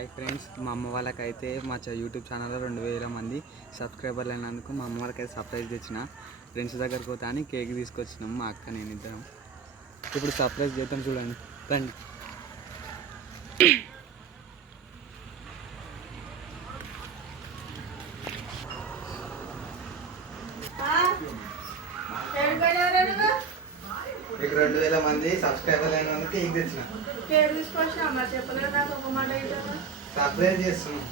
Hi friends, మా అమ్మ వాళ్ళకైతే మా యూట్యూబ్ ఛానల్లో 2000 మంది సబ్స్క్రైబర్లు అయినందుకు మా అమ్మ వాళ్ళకైతే సర్ప్రైజ్ తెచ్చిన. ఫ్రెండ్స్ దగ్గరకు పోతా అని కేక్ తీసుకొచ్చినాము మా అక్క నేను ఇద్దరం. ఇప్పుడు సర్ప్రైజ్ చేద్దాం, చూడండి రండి. మీకు 2000 మంది సబ్స్క్రైబర్లు అయినందుకు కేక్ తెచ్చిన. సర్ప్రైజ్ చేస్తున్నాం.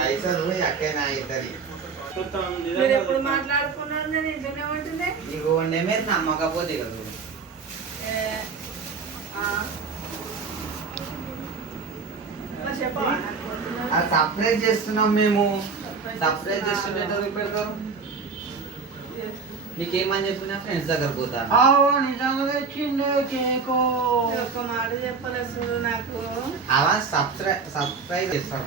పైసలు ఎక్కడైనా ఇద్దరి ఇంకోండి మీరు నమ్మకపోతే కదా సర్ప్రైజ్ చేస్తున్నాం. మేము సర్ప్రైజ్ చేస్తుంటే పెడతారు. నీకేమని చెప్పినా ఫ్రెండ్స్ దగ్గర పోతా. నాకు అలా సబ్స్క్రైబ్ చేస్తాడు.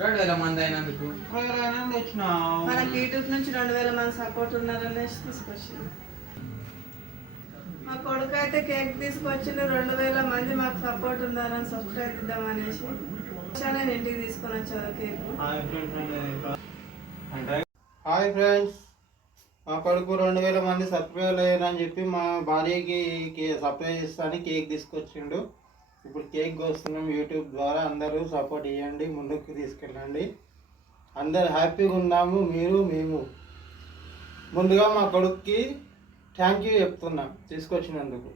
2000 మంది అయినందుకు మనకి యూట్యూబ్ నుంచి 2000 మంది సపోర్ట్ ఉన్నారనేసి తీసుకొచ్చింది. మా కొడుకు అయితే కేక్ తీసుకొచ్చింది. 2000 మంది మాకు సపోర్ట్ ఉన్నారని సబ్స్క్రైబ్ ఇద్దామనేసి నేను ఇంటికి తీసుకొని వచ్చాను కేక్. హాయ్ ఫ్రెండ్స్, మా కొడుకు 2000 మంది సబ్స్క్రైబ్ అయ్యారని చెప్పి మా భార్యకి సర్ప్రైజ్ ఇస్తాను కేక్ తీసుకొచ్చిండు. ఇప్పుడు కేక్ కోస్తున్నాం. యూట్యూబ్ ద్వారా అందరూ సపోర్ట్ ఇవ్వండి, ముందుకు తీసుకెళ్ళండి. అందరు హ్యాపీగా ఉన్నాము, మీరు మేము. ముందుగా మా కొడుక్కి థ్యాంక్ యూ చెప్తున్నా తీసుకొచ్చినందుకు.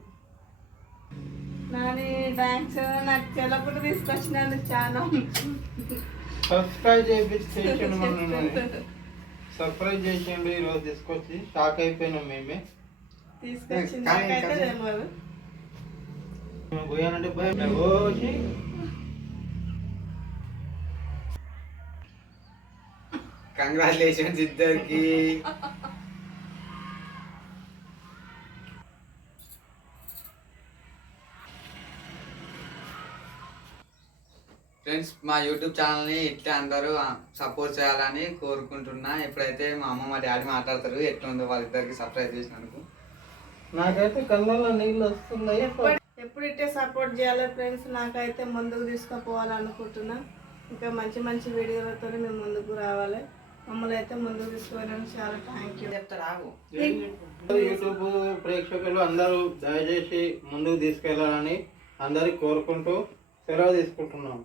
థ్యాంక్స్, నాకు తెలపడు తీసుకొచ్చినందుకు చాలా. సబ్స్క్రైబ్ చేయించండి, మనం సర్ప్రైజ్ చేసిండు ఈరోజు తీసుకొచ్చి. షాక్ అయిపోయినాం మేమే. పోయానంటే పోయి కంగ్రాచులేషన్స్ ఇద్దరికి. ఫ్రెండ్స్, మా యూట్యూబ్ ఛానల్ని ఇట్లా అందరూ సపోర్ట్ చేయాలని కోరుకుంటున్నా. ఇప్పుడైతే మా అమ్మ మా డాడీ మాట్లాడతారు ఎట్లుందో వాళ్ళిద్దరికి సర్ప్రైజ్ చేసినందుకు. నాకైతే కళ్ళలో నీళ్ళు వస్తున్నాయి. ఎప్పుడు ఇట్టే సపోర్ట్ చేయాలి ఫ్రెండ్స్. నాకైతే ముందుకు తీసుకుపోవాలనుకుంటున్నా. ఇంకా మంచి మంచి వీడియోలతో మేము ముందుకు రావాలి. మమ్మల్ని అయితే ముందుకు తీసుకుపోవడానికి చాలా థ్యాంక్ యూ చెప్తారు. యూట్యూబ్ ప్రేక్షకులు అందరూ దయచేసి ముందుకు తీసుకెళ్లాలని అందరికి కోరుకుంటూ సెలవు తీసుకుంటున్నాం.